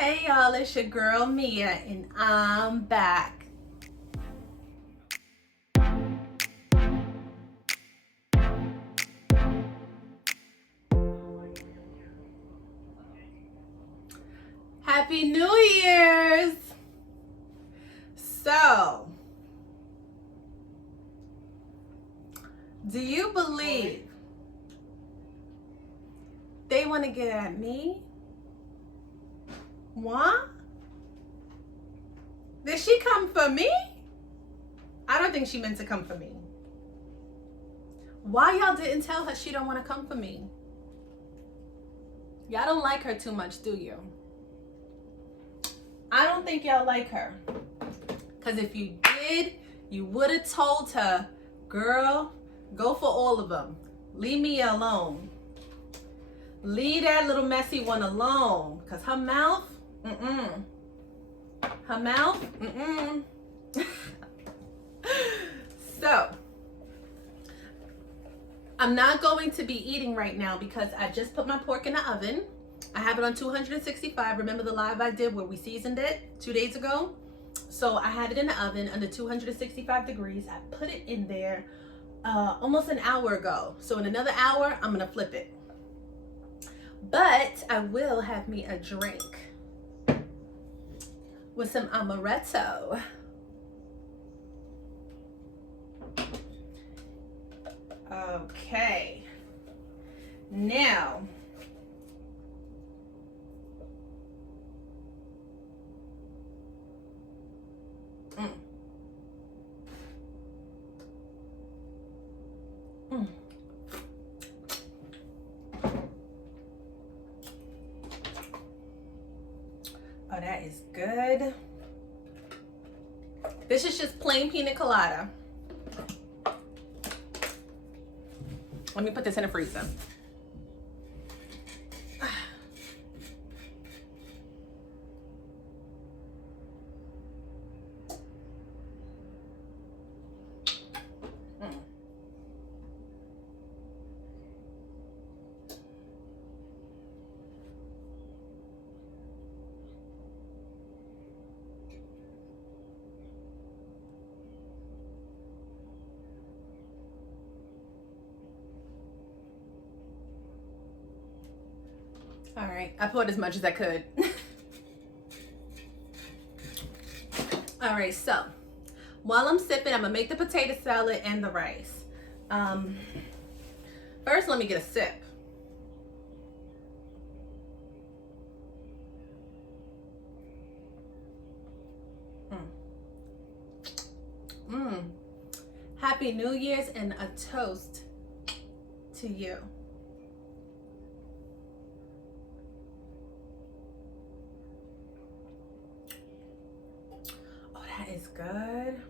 Hey y'all, it's your girl Mia and I'm back. Happy New Year's! So, do you believe they want to get at me? What? Did she come for me? I don't think she meant to come for me. Why y'all didn't tell her she don't want to come for me? Y'all don't like her too much, do you? I don't think y'all like her. Because if you did, you would have told her, girl, go for all of them. Leave me alone. Leave that little messy one alone. Because her mouth, her mouth, So, I'm not going to be eating right now because I just put my pork in the oven. I have it on 265. Remember the live I did where we seasoned it 2 days ago? So I had it in the oven under 265 degrees. I put it in there almost an hour ago. So in another hour, I'm gonna flip it. But I will have me a drink with some amaretto. Okay. Now, Oh, that is good. This is just plain pina colada. Let me put this in the freezer. All right, I poured as much as I could. All right, so while I'm sipping, I'm gonna make the potato salad and the rice. First, let me get a sip. Happy New Year's and a toast to you. That is good.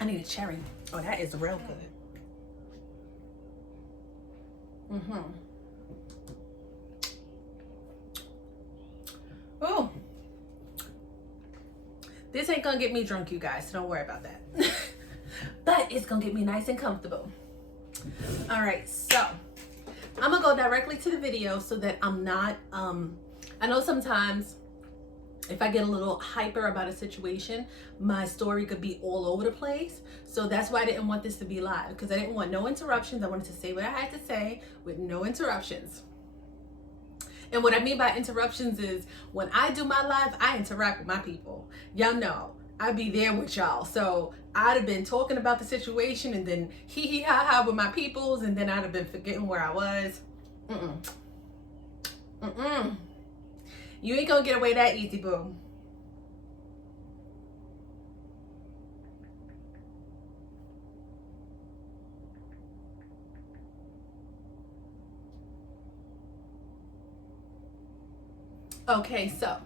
I need a cherry. Oh, that is real good. Oh, this ain't gonna get me drunk, you guys, so don't worry about that. But it's gonna get me nice and comfortable. All right, so I'm gonna go directly to the video so that I'm not, I know sometimes if I get a little hyper about a situation, my story could be all over the place. So that's why I didn't want this to be live, because I didn't want no interruptions. I wanted to say what I had to say with no interruptions. And what I mean by interruptions is when I do my live, I interact with my people. Y'all know, I be there with y'all. So I'd have been talking about the situation and then hee hee ha ha with my peoples, and then I'd have been forgetting where I was. You ain't gonna get away that easy, boo. Okay, so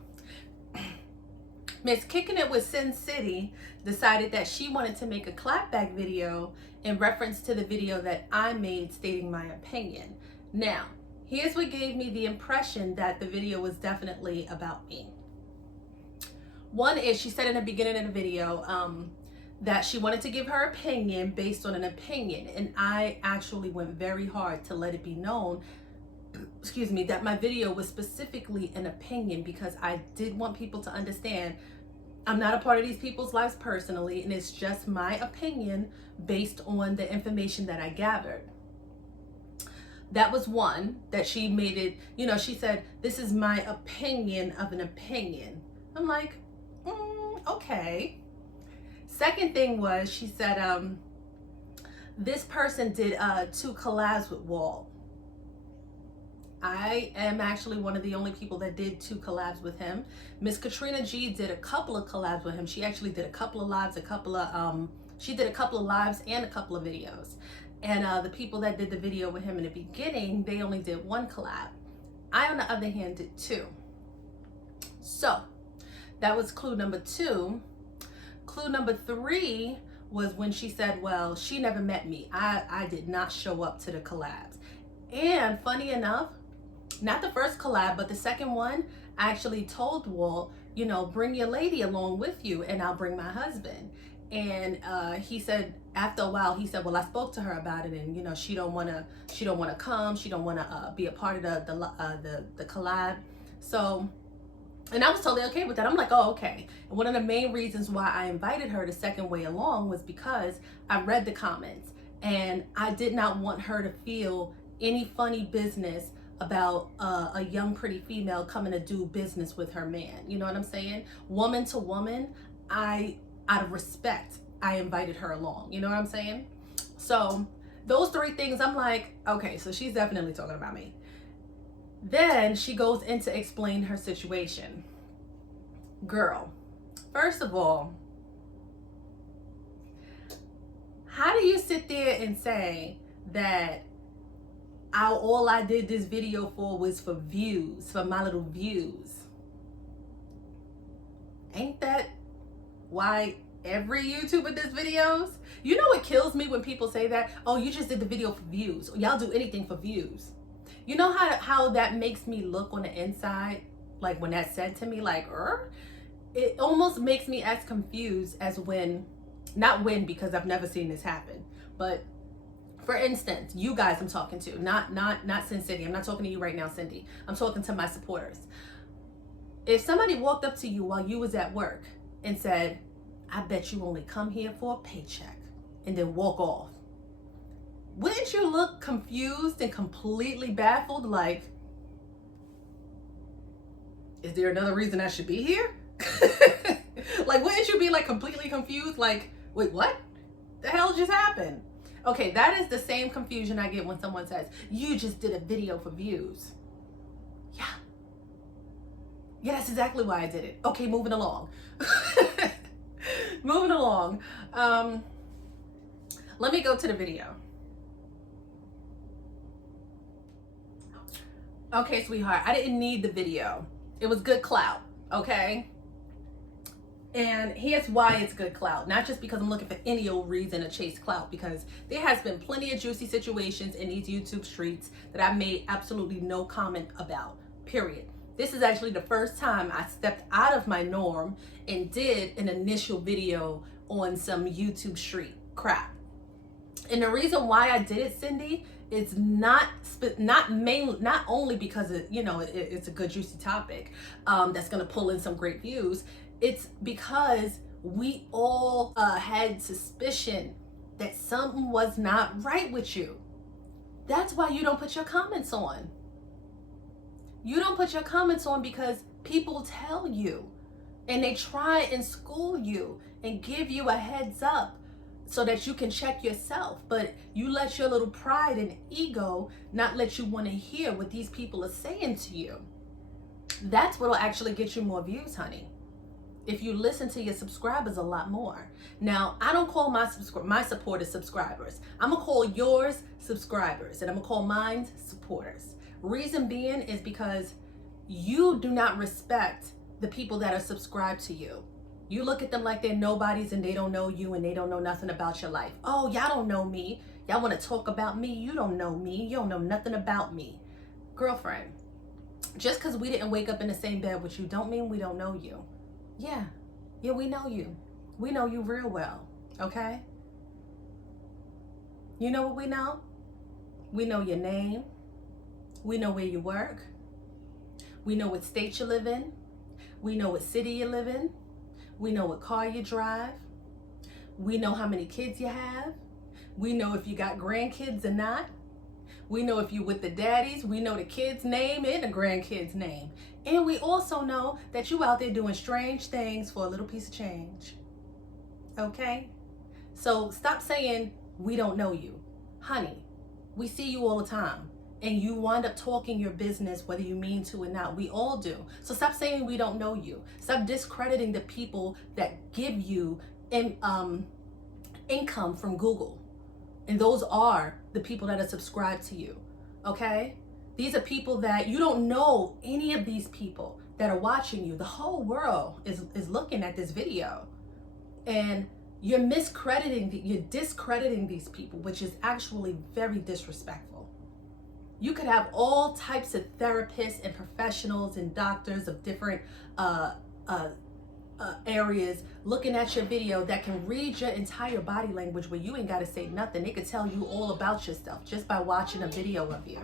Miss Kicking It with Sin City decided that she wanted to make a clapback video in reference to the video that I made stating my opinion. Now, here's what gave me the impression that the video was definitely about me. One is she said in the beginning of the video that she wanted to give her opinion based on an opinion, and I actually went very hard to let it be known excuse me, that my video was specifically an opinion, because I did want people to understand I'm not a part of these people's lives personally, and it's just my opinion based on the information that I gathered. That was one that she made it, you know, she said, this is my opinion of an opinion. I'm like, okay. Second thing was, she said, this person did 2 collabs with Walt. I am actually one of the only people that did 2 collabs with him. Miss Katrina G did a couple of collabs with him. She actually did a couple of lives, she did a couple of lives and a couple of videos. And the people that did the video with him in the beginning, they only did 1 collab. I, on the other hand, did 2. So that was clue number 2. Clue number 3 was when she said, well, she never met me. I did not show up to the collabs. And funny enough, not the first collab, but the second one, I actually told Walt, you know, bring your lady along with you and I'll bring my husband. And he said, after a while, he said, well, I spoke to her about it, and you know, she don't wanna come, she don't wanna be a part of the collab. So, and I was totally okay with that. I'm like, oh, okay. And one of the main reasons why I invited her the second way along was because I read the comments, and I did not want her to feel any funny business about a young pretty female coming to do business with her man. You know what I'm saying? Woman to woman, out of respect, I invited her along. You know what I'm saying? So those 3 things, I'm like, okay, so she's definitely talking about me. Then she goes in to explain her situation. Girl, first of all, how do you sit there and say that all I did this video for was for views, for my little views? Ain't that why every YouTuber does videos? You know what kills me when people say that? Oh, you just did the video for views. Y'all do anything for views. You know how that makes me look on the inside? Like when that's said to me, like, it almost makes me as confused as when, not when, because I've never seen this happen, but for instance, you guys I'm talking to, not cincity. I'm not talking to you right now, Cindy. I'm talking to my supporters. If somebody walked up to you while you was at work and said, I bet you only come here for a paycheck, and then walk off, wouldn't you look confused and completely baffled? Like, is there another reason I should be here? Like, wouldn't you be like completely confused? Like, wait, what the hell just happened? Okay, that is the same confusion I get when someone says, you just did a video for views. Yeah, that's exactly why I did it. Okay, moving along. Moving along. Let me go to the video. Okay, sweetheart, I didn't need the video. It was good clout, okay? And here's why it's good clout. Not just because I'm looking for any old reason to chase clout, because there has been plenty of juicy situations in these YouTube streets that I made absolutely no comment about, period. This is actually the first time I stepped out of my norm and did an initial video on some YouTube street crap. And the reason why I did it, Cindy, is not only because it's a good juicy topic that's gonna pull in some great views. It's because we all had suspicion that something was not right with you. That's why you don't put your comments on. You don't put your comments on because people tell you, and they try and school you and give you a heads up so that you can check yourself. But you let your little pride and ego not let you want to hear what these people are saying to you. That's what'll actually get you more views, honey. If you listen to your subscribers a lot more. Now, I don't call my supporters subscribers. I'm gonna call yours subscribers, and I'm gonna call mine supporters. Reason being is because you do not respect the people that are subscribed to you. You look at them like they're nobodies and they don't know you and they don't know nothing about your life. Oh, y'all don't know me. Y'all want to talk about me. You don't know me. You don't know nothing about me. Girlfriend, just because we didn't wake up in the same bed with you don't mean we don't know you. Yeah, we know you. We know you real well, okay? You know what we know? We know your name. We know where you work. We know what state you live in. We know what city you live in. We know what car you drive. We know how many kids you have. We know if you got grandkids or not. We know if you with the daddies. We know the kid's name and the grandkid's name. And we also know that you out there doing strange things for a little piece of change. Okay? So stop saying we don't know you. Honey, we see you all the time. And you wind up talking your business whether you mean to or not. We all do. So stop saying we don't know you. Stop discrediting the people that give you income from Google. And those are the people that are subscribed to you. Okay? These are people that you don't know any of these people that are watching you. The whole world is looking at this video. And you're discrediting these people, which is actually very disrespectful. You could have all types of therapists and professionals and doctors of different areas looking at your video that can read your entire body language where you ain't got to say nothing. They could tell you all about yourself just by watching a video of you.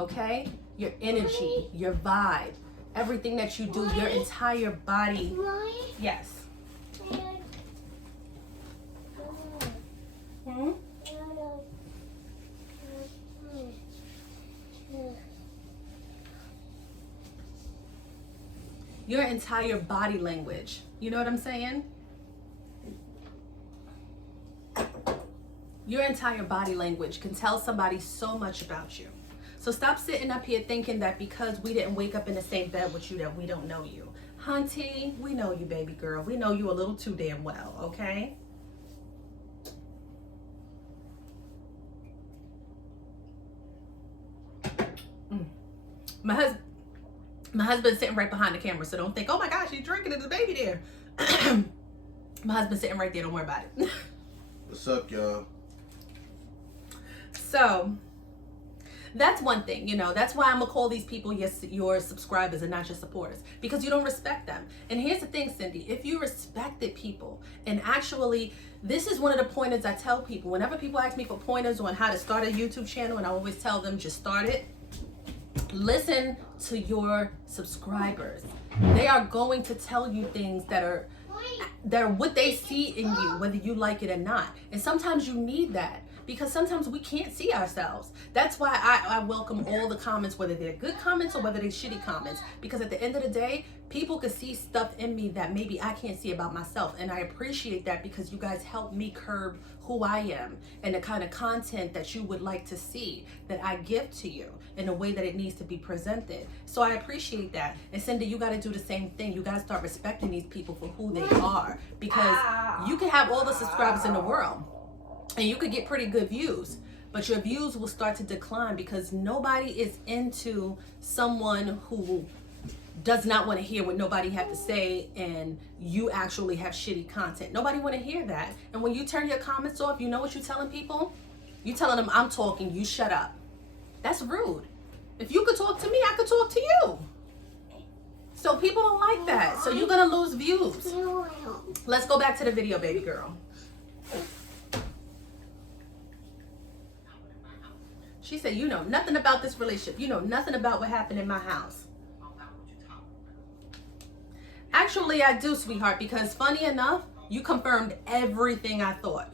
Okay? Your energy, your vibe, everything that you do, your entire body. Yes. Hmm? Your entire body language. You know what I'm saying? Your entire body language can tell somebody so much about you. So stop sitting up here thinking that because we didn't wake up in the same bed with you that we don't know you. Hunty, we know you, baby girl. We know you a little too damn well, okay? My husband's sitting right behind the camera, so don't think, oh my gosh, she's drinking and the baby there. My husband's sitting right there, don't worry about it. What's up, y'all? So, that's one thing, you know, that's why I'm gonna call these people your subscribers and not your supporters, because you don't respect them. And here's the thing, Cindy, if you respected people, and actually, this is one of the pointers I tell people, whenever people ask me for pointers on how to start a YouTube channel, and I always tell them, just start it. Listen to your subscribers. They are going to tell you things that are what they see in you, whether you like it or not. And sometimes you need that, because sometimes we can't see ourselves. That's why I welcome all the comments, whether they're good comments or whether they're shitty comments, because at the end of the day, people can see stuff in me that maybe I can't see about myself. And I appreciate that, because you guys help me curb who I am and the kind of content that you would like to see that I give to you in a way that it needs to be presented. So I appreciate that. And Cindy, you got to do the same thing. You got to start respecting these people for who they are, because you can have all the subscribers in the world and you could get pretty good views, but your views will start to decline because nobody is into someone who does not want to hear what nobody have to say, and you actually have shitty content. Nobody want to hear that. And when you turn your comments off, you know what you're telling people? You're telling them, I'm talking, you shut up. That's rude. If you could talk to me, I could talk to you. So people don't like that. So you're going to lose views. Let's go back to the video, baby girl. She said, you know nothing about this relationship. You know nothing about what happened in my house. Actually, I do, sweetheart, because funny enough, you confirmed everything I thought.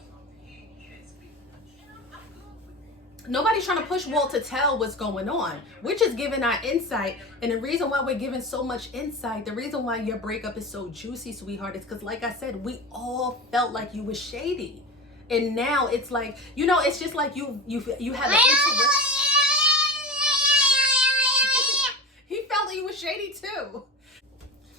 Nobody's trying to push Walt to tell what's going on. We're just giving our insight. And the reason why we're giving so much insight, the reason why your breakup is so juicy, sweetheart, is because, like I said, we all felt like you were shady. And now it's like, you know, it's just like you have an intuition. He felt like he was shady too.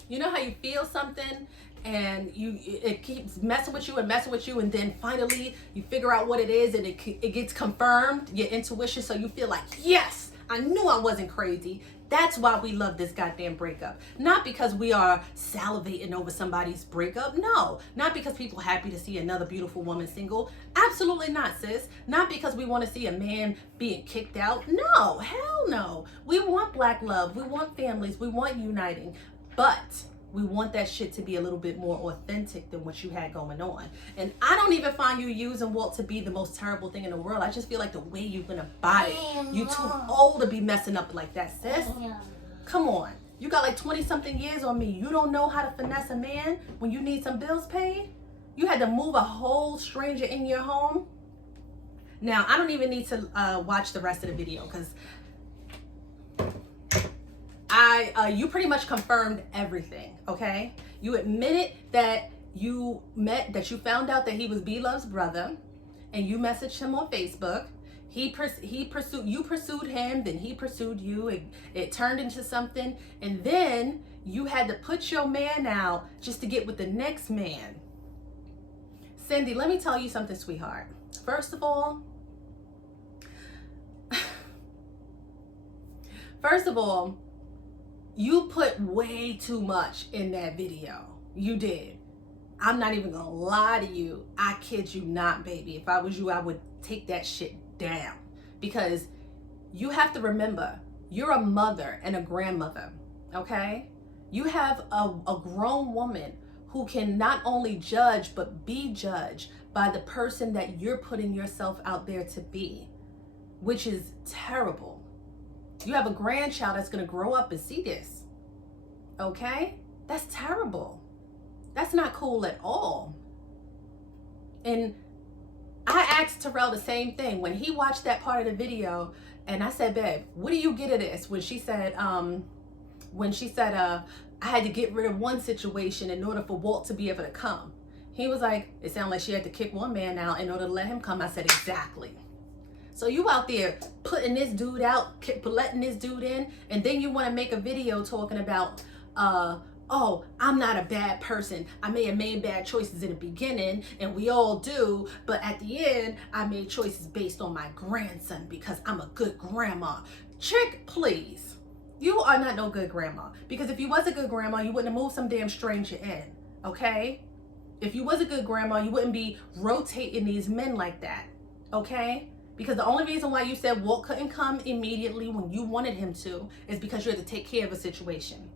You know how you feel something and it keeps messing with you, and then finally you figure out what it is, and it gets confirmed, your intuition, so you feel like, yes, I knew I wasn't crazy. That's why we love this goddamn breakup. Not because we are salivating over somebody's breakup. No. Not because people are happy to see another beautiful woman single. Absolutely not, sis. Not because we want to see a man being kicked out. No. Hell no. We want black love. We want families. We want uniting. But We want that shit to be a little bit more authentic than what you had going on. And I don't even find you using Walt to be the most terrible thing in the world. I just feel like the way you went about it, you too old to be messing up like that, sis. Come on. You got like 20 something years on me. You don't know how to finesse a man when you need some bills paid? You had to move a whole stranger in your home? Now, I don't even need to watch the rest of the video because you pretty much confirmed everything, okay? You admitted that you found out that he was B-Love's brother, and you messaged him on Facebook. You pursued him, then he pursued you. It turned into something, and then you had to put your man out just to get with the next man. Cindy, let me tell you something, sweetheart. First of all, you put way too much in that video. You did. I'm not even gonna lie to you. I kid you not, baby. If I was you, I would take that shit down. Because you have to remember, you're a mother and a grandmother, okay? You have a grown woman who can not only judge, but be judged by the person that you're putting yourself out there to be, which is terrible. You have a grandchild that's gonna grow up and see this, okay? That's terrible. That's not cool at all. And I asked Terrell the same thing when he watched that part of the video, and I said, babe, what do you get of this? When she said, I had to get rid of one situation in order for Walt to be able to come. He was like, it sounded like she had to kick one man out in order to let him come. I said, exactly. So you out there putting this dude out, letting this dude in, and then you want to make a video talking about, oh, I'm not a bad person. I may have made bad choices in the beginning, and we all do, but at the end, I made choices based on my grandson because I'm a good grandma. Chick, please. You are not no good grandma. Because if you was a good grandma, you wouldn't have moved some damn stranger in, okay? If you was a good grandma, you wouldn't be rotating these men like that, okay? Because the only reason why you said Walt couldn't come immediately when you wanted him to is because you had to take care of a situation.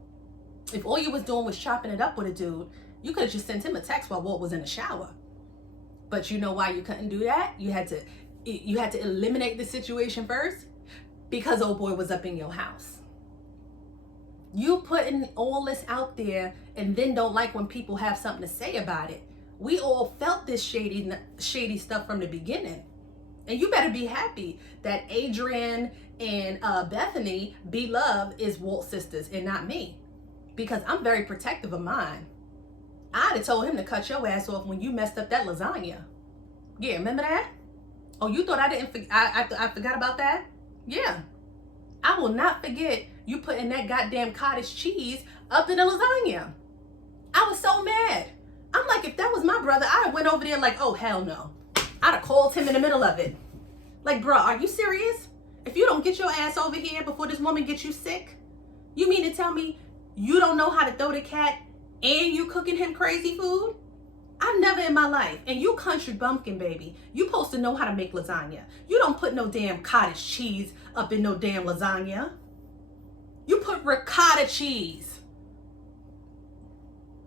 If all you was doing was chopping it up with a dude, you could have just sent him a text while Walt was in the shower. But you know why you couldn't do that? You had to eliminate the situation first because old boy was up in your house. You putting all this out there and then don't like when people have something to say about it. We all felt this shady stuff from the beginning. And you better be happy that Adrian and Bethany, B-Love, is Walt's sisters and not me. Because I'm very protective of mine. I'd have told him to cut your ass off when you messed up that lasagna. Yeah, remember that? Oh, you thought I didn't? I forgot about that? Yeah. I will not forget you putting that goddamn cottage cheese up in the lasagna. I was so mad. I'm like, if that was my brother, I'd have went over there like, oh, hell no. I'd have called him in the middle of it. Like, bro, are you serious? If you don't get your ass over here before this woman gets you sick, you mean to tell me you don't know how to throw the cat and you cooking him crazy food? I've never in my life. And you country bumpkin, baby. You supposed to know how to make lasagna. You don't put no damn cottage cheese up in no damn lasagna. You put ricotta cheese.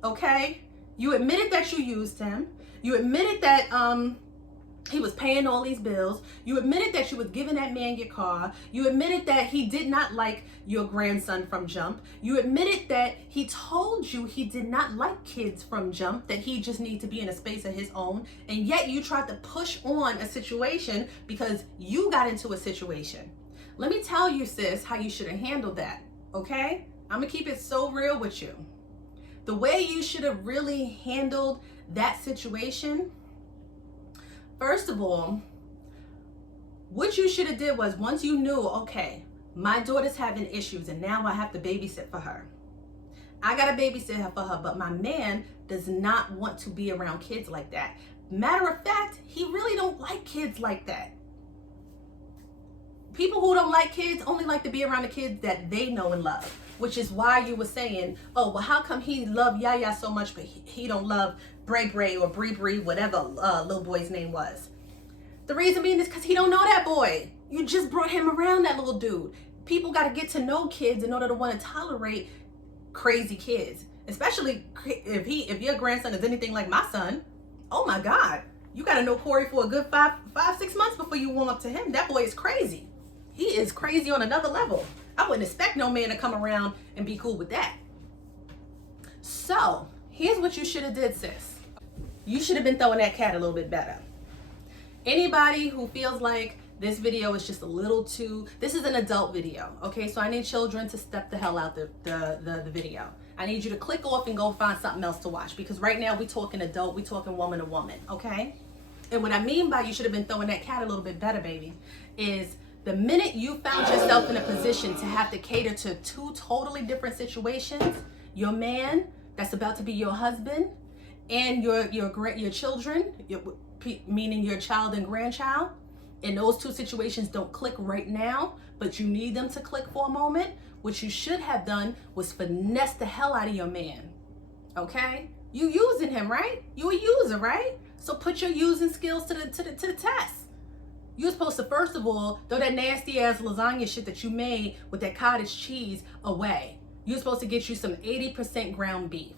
Okay? You admitted that you used him. You admitted that he was paying all these bills. You admitted that you was giving that man your car. You admitted that he did not like your grandson from jump. You admitted that he told you he did not like kids from jump, that he just needed to be in a space of his own. And yet you tried to push on a situation because you got into a situation. Let me tell you, sis, how you should have handled that, okay? I'm gonna keep it so real with you. The way you should have really handled that situation, first of all, what you should have did was, once you knew, okay, my daughter's having issues and now I have to babysit for her. I got to babysit for her, but my man does not want to be around kids like that. Matter of fact, he really don't like kids like that. People who don't like kids only like to be around the kids that they know and love, which is why you were saying, oh, well, how come he loved Yaya so much, but he don't love Bray Bray or Bree Bree, whatever little boy's name was. The reason being is because he don't know that boy. You just brought him around that little dude. People got to get to know kids in order to want to tolerate crazy kids. Especially if your grandson is anything like my son. Oh my God. You got to know Corey for a good 6 months before you warm up to him. That boy is crazy. He is crazy on another level. I wouldn't expect no man to come around and be cool with that. So here's what you should have did, sis. You should have been throwing that cat a little bit better. Anybody who feels like this video is just a little too, this is an adult video, okay? So I need children to step the hell out the video. I need you to click off and go find something else to watch, because right now we talking adult, we talking woman to woman, okay? And what I mean by you should have been throwing that cat a little bit better, baby, is the minute you found yourself in a position to have to cater to two totally different situations, your man that's about to be your husband and your children, meaning your child and grandchild, and those two situations don't click right now, but you need them to click for a moment, what you should have done was finesse the hell out of your man, okay? You using him, right? You a user, right? So put your using skills to the test. You're supposed to, first of all, throw that nasty ass lasagna shit that you made with that cottage cheese away. You're supposed to get you some 80% ground beef.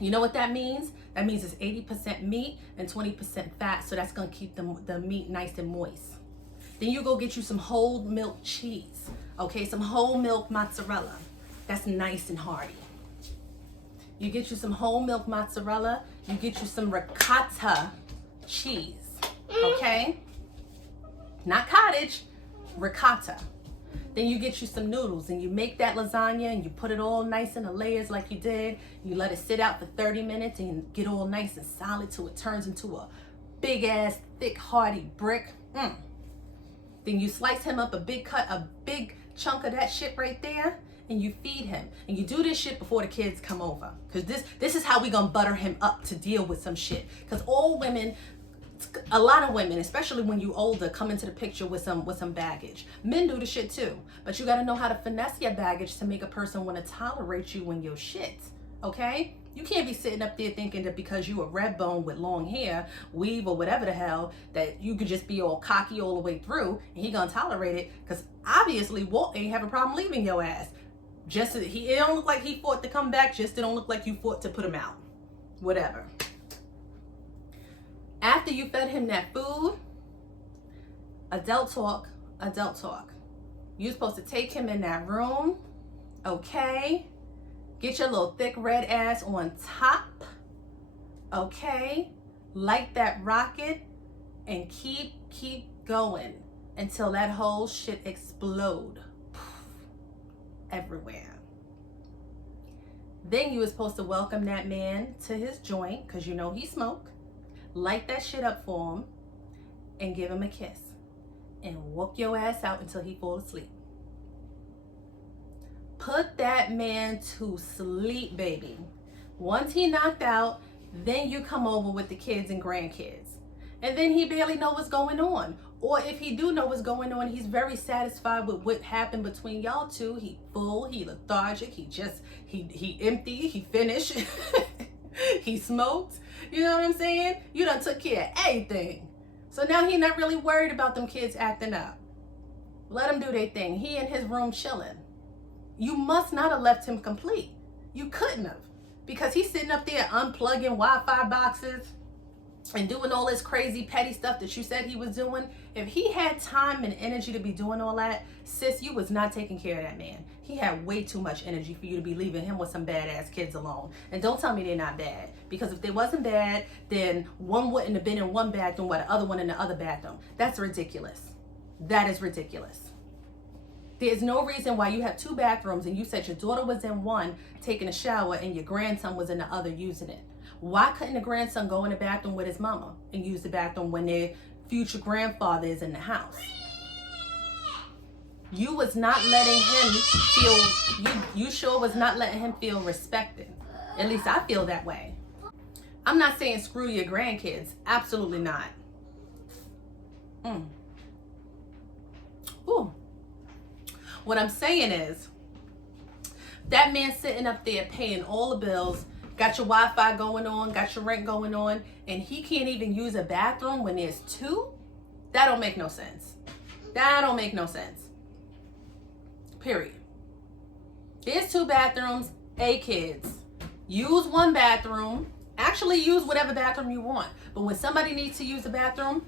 You know what that means? That means it's 80% meat and 20% fat, so that's gonna keep the meat nice and moist. Then you go get you some whole milk cheese, okay? Some whole milk mozzarella. That's nice and hearty. You get you some whole milk mozzarella, you get you some ricotta cheese, okay? Not cottage, ricotta. Then you get you some noodles and you make that lasagna and you put it all nice in the layers like you did. You let it sit out for 30 minutes and get all nice and solid till it turns into a big ass, thick, hearty brick. Then you slice him up a big chunk of that shit right there, and you feed him. And you do this shit before the kids come over. Cause this is how we gonna butter him up to deal with some shit. Cause all women, a lot of women, especially when you older, come into the picture with some baggage. Men do the shit too, but you got to know how to finesse your baggage to make a person want to tolerate you when you're shit, okay? You can't be sitting up there thinking that because you a red bone with long hair, weave or whatever the hell, that you could just be all cocky all the way through and he gonna tolerate it, because obviously Walt ain't have a problem leaving your ass. It don't look like he fought to come back, just it don't look like you fought to put him out. Whatever. After you fed him that food, adult talk. You're supposed to take him in that room, okay? Get your little thick red ass on top, okay? Light that rocket and keep going until that whole shit explode everywhere. Then you were supposed to welcome that man to his joint, because you know he smoke. Light that shit up for him and give him a kiss and whoop your ass out until he falls asleep. Put that man to sleep, baby. Once he knocked out, then you come over with the kids and grandkids. And then he barely know what's going on. Or if he do know what's going on, he's very satisfied with what happened between y'all two. He full, he lethargic, he empty, he finished. He smoked. You know what I'm saying? You done took care of everything. So now he not really worried about them kids acting up. Let them do their thing. He in his room chilling. You must not have left him complete. You couldn't have. Because he's sitting up there unplugging Wi-Fi boxes and doing all this crazy petty stuff that you said he was doing. If he had time and energy to be doing all that, sis, you was not taking care of that man. He had way too much energy for you to be leaving him with some badass kids alone. And don't tell me they're not bad. Because if they wasn't bad, then one wouldn't have been in one bathroom while the other one in the other bathroom. That's ridiculous. That is ridiculous. There's no reason why you have two bathrooms and you said your daughter was in one taking a shower and your grandson was in the other using it. Why couldn't the grandson go in the bathroom with his mama and use the bathroom when their future grandfather is in the house? You was not letting him feel, you sure was not letting him feel respected. At least I feel that way. I'm not saying screw your grandkids. Absolutely not. Ooh. What I'm saying is, that man sitting up there paying all the bills, got your Wi-Fi going on, got your rent going on, and he can't even use a bathroom when there's two? That don't make no sense. That don't make no sense. Period. There's two bathrooms, 8 kids. use one bathroom. Actually use whatever bathroom you want. But when somebody needs to use the bathroom,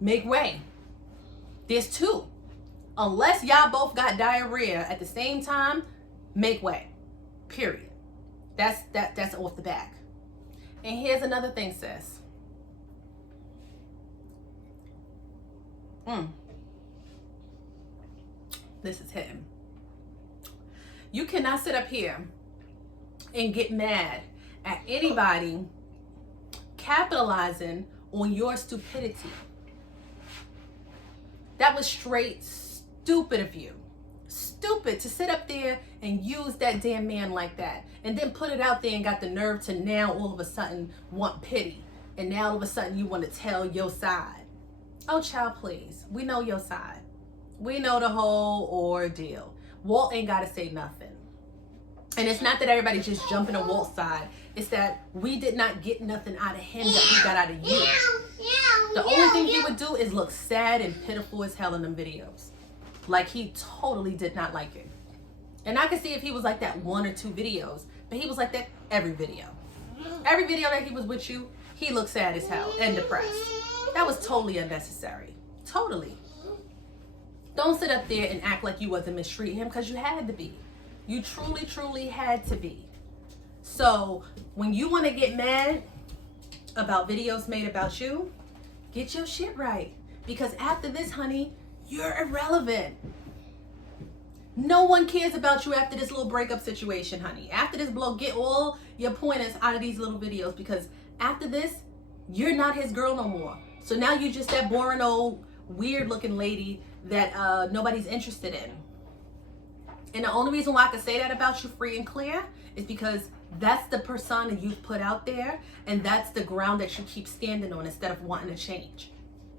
make way. There's two. Unless y'all both got diarrhea at the same time, make way. Period. That's off the back. And here's another thing, sis. This is hitting. You cannot sit up here and get mad at anybody capitalizing on your stupidity. That was straight stupid of you. Stupid to sit up there and use that damn man like that. And then put it out there and got the nerve to now all of a sudden want pity. And now all of a sudden you want to tell your side. Oh, child, please. We know your side. We know the whole ordeal. Walt ain't got to say nothing. And it's not that everybody just jumping on Walt's side. It's that we did not get nothing out of him that we got out of you. The only thing he would do is look sad and pitiful as hell in them videos. Like he totally did not like it. And I could see if he was like that 1 or 2 videos. But he was like that every video. Every video that he was with you, he looked sad as hell and depressed. That was totally unnecessary. Totally. Don't sit up there and act like you wasn't mistreating him because you had to be. You truly, truly had to be. So when you want to get mad about videos made about you, get your shit right. Because after this, honey, you're irrelevant. No one cares about you after this little breakup situation, honey. After this blow, get all your pointers out of these little videos because after this, you're not his girl no more. So now you're just that boring old weird looking lady that nobody's interested in. And the only reason why I can say that about you free and clear is because that's the persona you've put out there and that's the ground that you keep standing on instead of wanting to change.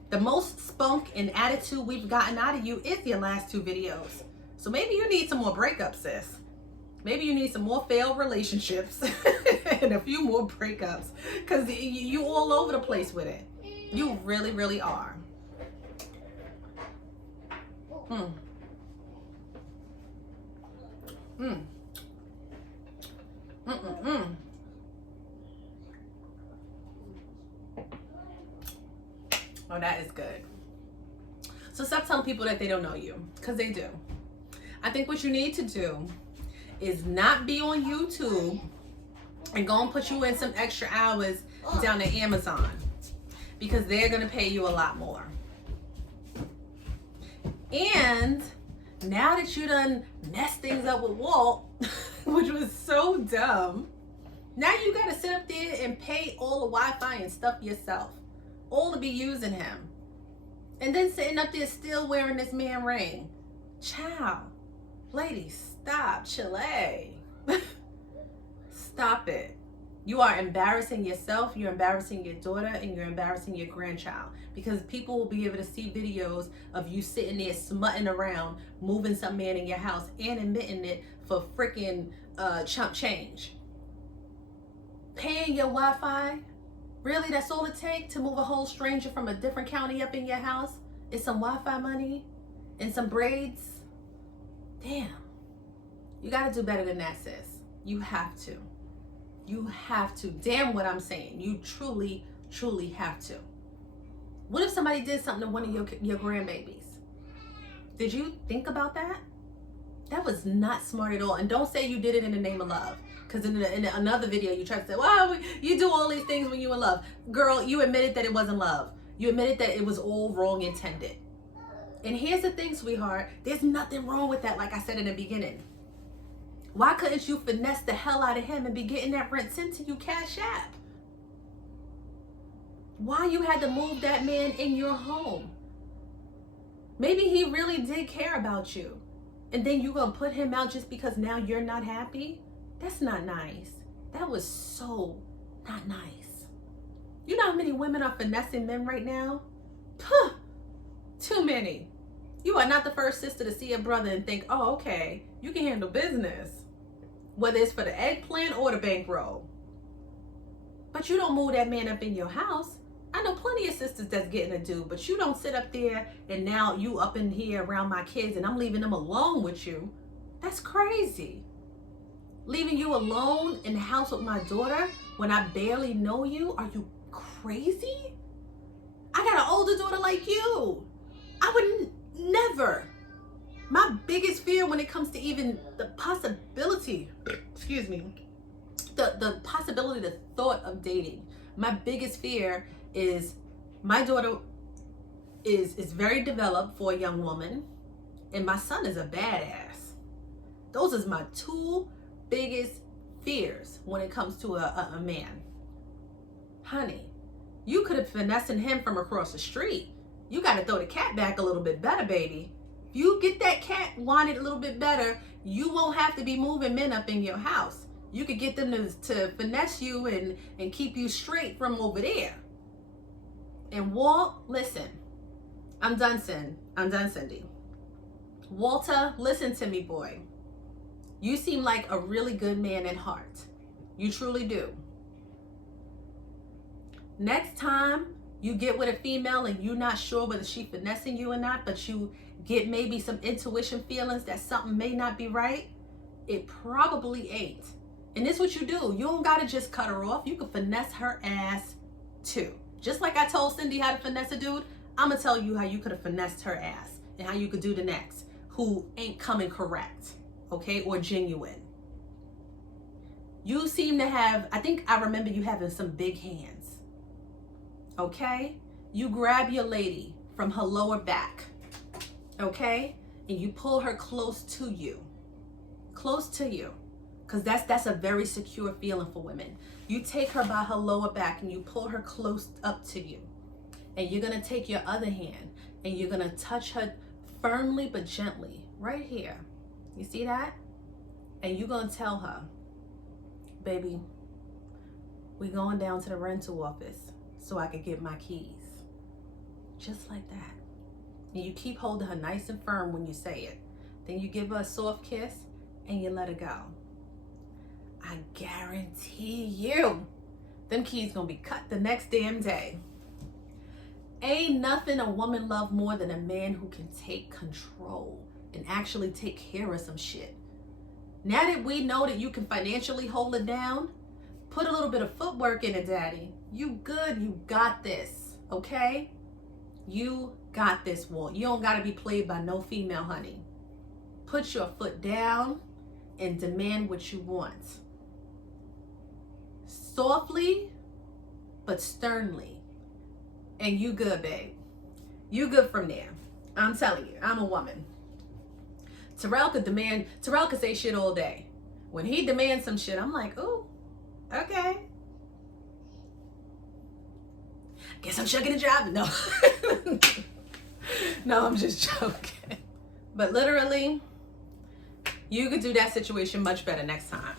The most spunk and attitude we've gotten out of you is your last 2 videos. So maybe you need some more breakups, sis. Maybe you need some more failed relationships and a few more breakups because you all over the place with it. You really, really are. Oh, that is good. So stop telling people that they don't know you, because they do. I think what you need to do is not be on YouTube and go and put you in some extra hours down at Amazon, because they're going to pay you a lot more. And now that you done messed things up with Walt, which was so dumb, now you got to sit up there and pay all the Wi-Fi and stuff yourself, all to be using him. And then sitting up there still wearing this man ring. Child, lady, stop, Chillin. Stop it. You are embarrassing yourself, you're embarrassing your daughter, and you're embarrassing your grandchild. Because people will be able to see videos of you sitting there smutting around, moving some man in your house, and admitting it for freaking chump change. Paying your Wi-Fi? Really, that's all it takes to move a whole stranger from a different county up in your house? Is some Wi-Fi money and some braids? Damn. You gotta do better than that, sis. You have to. You have to. Damn what I'm saying. You truly, truly have to. What if somebody did something to one of your grandbabies? Did you think about that? That was not smart at all. And don't say you did it in the name of love. Because in another video, you tried to say, well, you do all these things when you're in love. Girl, you admitted that it wasn't love. You admitted that it was all wrong intended. And here's the thing, sweetheart. There's nothing wrong with that, like I said in the beginning. Why couldn't you finesse the hell out of him and be getting that rent sent to you Cash App? Why you had to move that man in your home? Maybe he really did care about you. And then you gonna put him out just because now you're not happy? That's not nice. That was so not nice. You know how many women are finessing men right now? Puh, too many. You are not the first sister to see a brother and think, oh, okay, you can handle business. Whether it's for the eggplant or the bankroll. But you don't move that man up in your house. I know plenty of sisters that's getting a dude, but you don't sit up there and now you up in here around my kids and I'm leaving them alone with you. That's crazy. Leaving you alone in the house with my daughter when I barely know you? Are you crazy? I got an older daughter like you. I would never. My biggest fear when it comes to even the possibility, excuse me, the possibility, the thought of dating. My biggest fear is my daughter is very developed for a young woman, and my son is a badass. Those is my two biggest fears when it comes to a man. Honey, you could have finessing him from across the street. You got to throw the cat back a little bit better, baby. If you get that cat wanted a little bit better, you won't have to be moving men up in your house. You could get them to finesse you and keep you straight from over there. And Walt, listen, I'm done, Cindy. Walter, listen to me, boy. You seem like a really good man at heart. You truly do. Next time you get with a female and you're not sure whether she's finessing you or not, but you get maybe some intuition feelings that something may not be right, it probably ain't. And this is what you do. You don't gotta just cut her off. You can finesse her ass too. Just like I told Cindy how to finesse a dude, I'm gonna tell you how you could have finessed her ass and how you could do the next who ain't coming correct, okay, or genuine. You seem to have, I think I remember you having some big hands, okay? You grab your lady from her lower back, okay? And you pull her close to you, because that's a very secure feeling for women. You take her by her lower back and you pull her close up to you. And you're gonna take your other hand and you're gonna touch her firmly but gently, right here. You see that? And you're gonna tell her, baby, we going down to the rental office so I could get my keys. Just like that. And you keep holding her nice and firm when you say it. Then you give her a soft kiss and you let her go. I guarantee you, them keys gonna be cut the next damn day. Ain't nothing a woman love more than a man who can take control and actually take care of some shit. Now that we know that you can financially hold it down, put a little bit of footwork in it, daddy. You good, you got this, okay? You got this, Walt. You don't gotta be played by no female, honey. Put your foot down and demand what you want. Softly, but sternly. And you good, babe. You good from there. I'm telling you, I'm a woman. Terrell could say shit all day. When he demands some shit, I'm like, ooh, okay. Guess I'm shucking and driving. No. No, I'm just joking. But literally, you could do that situation much better next time.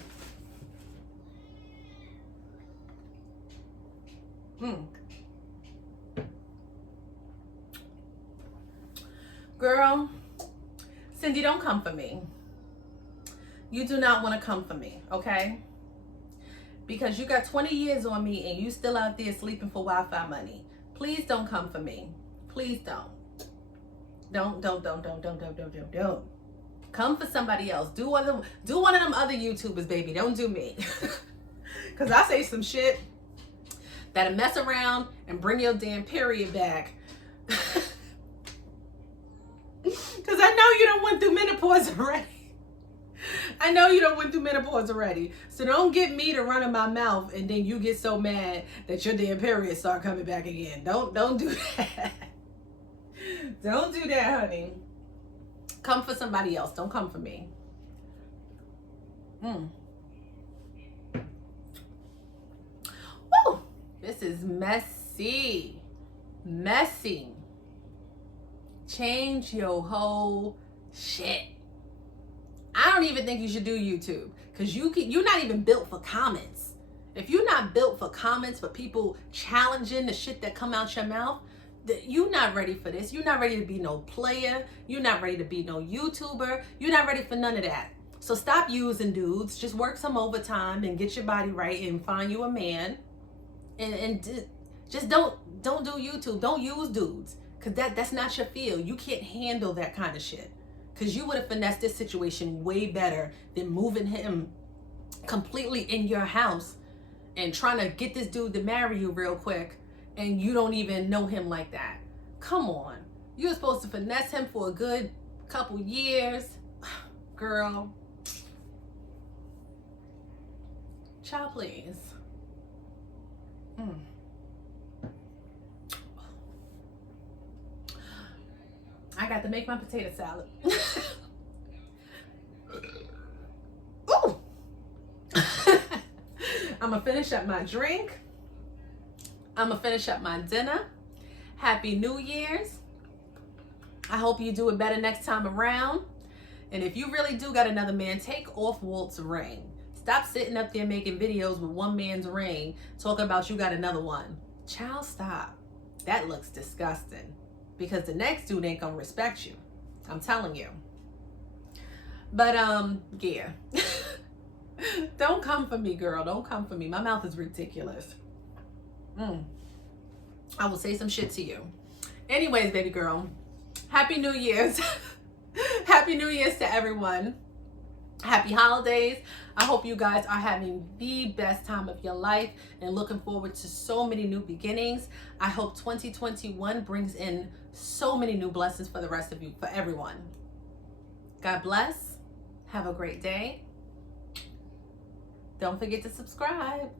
Girl, Cindy, don't come for me. You do not want to come for me, okay? Because you got 20 years on me and you still out there sleeping for Wi-Fi money. Please don't come for me. Please don't. Don't. Come for somebody else. Do one of them other YouTubers, baby. Don't do me. Because I say some shit that'll mess around and bring your damn period back. Because I know you don't went through menopause already. So don't get me to run in my mouth and then you get so mad that your damn period start coming back again. Don't do that. Don't do that, honey. Come for somebody else. Don't come for me. Woo! This is messy. Change your whole shit. I don't even think you should do YouTube because you're not even built for comments. If you're not built for comments, for people challenging the shit that come out your mouth, you're not ready for this. You're not ready to be no player. You're not ready to be no YouTuber. You're not ready for none of that. So stop using dudes. Just work some overtime and get your body right and find you a man. And just don't do YouTube. Don't use dudes. Because that's not your field. You can't handle that kind of shit. Because you would have finessed this situation way better than moving him completely in your house and trying to get this dude to marry you real quick, and you don't even know him like that. Come on. You're supposed to finesse him for a good couple years. Girl. Child, please. I got to make my potato salad. Ooh. I'm gonna finish up my drink. I'm gonna finish up my dinner. Happy New Year's. I hope you do it better next time around. And if you really do got another man, take off Walt's ring. Stop sitting up there making videos with one man's ring, talking about you got another one. Child, stop. That looks disgusting. Because the next dude ain't gonna respect you. I'm telling you. But yeah. Don't come for me, girl. Don't come for me. My mouth is ridiculous. I will say some shit to you. Anyways, baby girl. Happy New Year's. Happy New Year's to everyone. Happy holidays. I hope you guys are having the best time of your life and looking forward to so many new beginnings. I hope 2021 brings in so many new blessings for the rest of you, for everyone. God bless. Have a great day. Don't forget to subscribe.